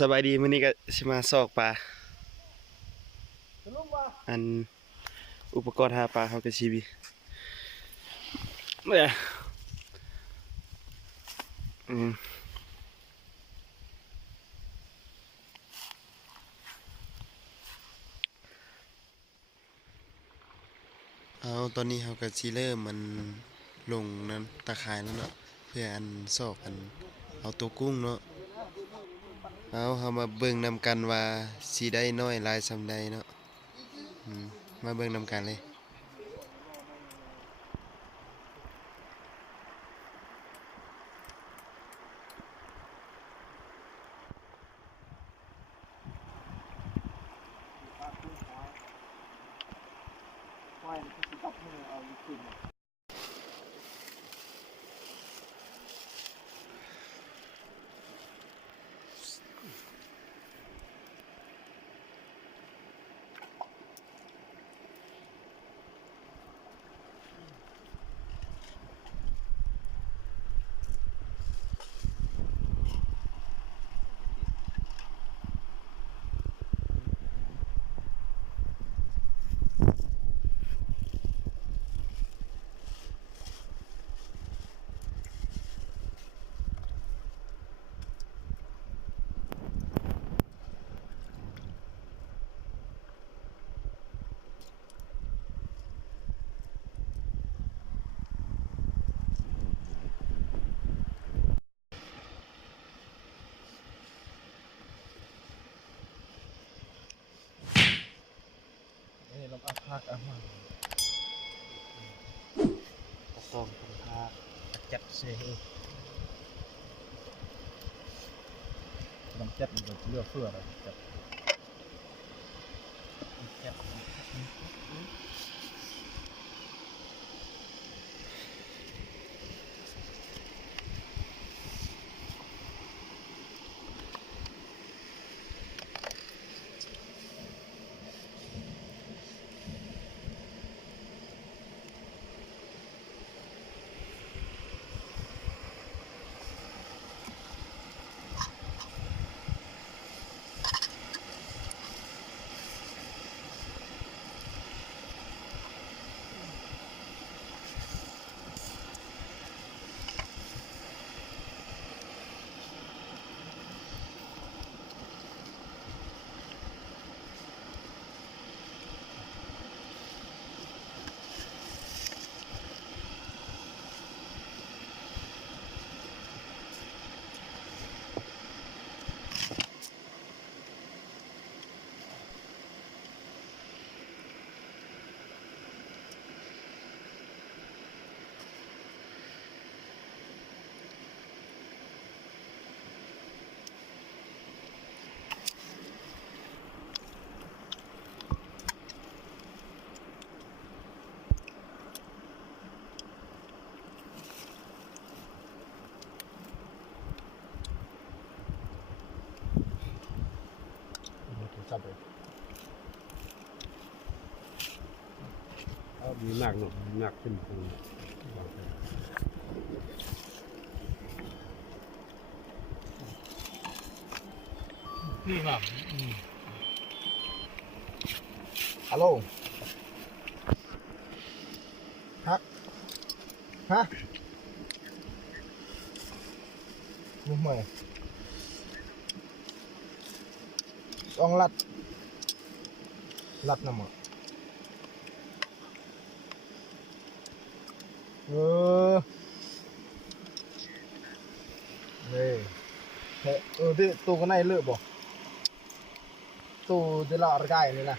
สบายดีมื้อนี้ก็สิมาซอกปลาอันอุปกรณ์หาปลาเขาก็สิมีเนี่ยอืมเอาตอนนี้เขาก็สิเริ่มมันลงนั้นตะข่ายแล้วเนาะเพื่ออันซอกอันเอาตัวกุ้งเนาะเอาเฮามาเบิ่งนำกันว่าสิได้น้อยหลายส่ำใดเนาะมาเบิ่งนำกันเลยเราเอาภาคเอามาซองภาคจัดเซมันจัดมันเลือกเพื่ออะไรจัดจัดมีหนักหน่อยหนักขึ้นนี่แบบฮัลโหลฮักฮะมุมใหม่ต้องรัดน้ำมันนี่ที่ตู้ก็ในเลือกบ่ตู้ที่เราเอาไก่นี่นะ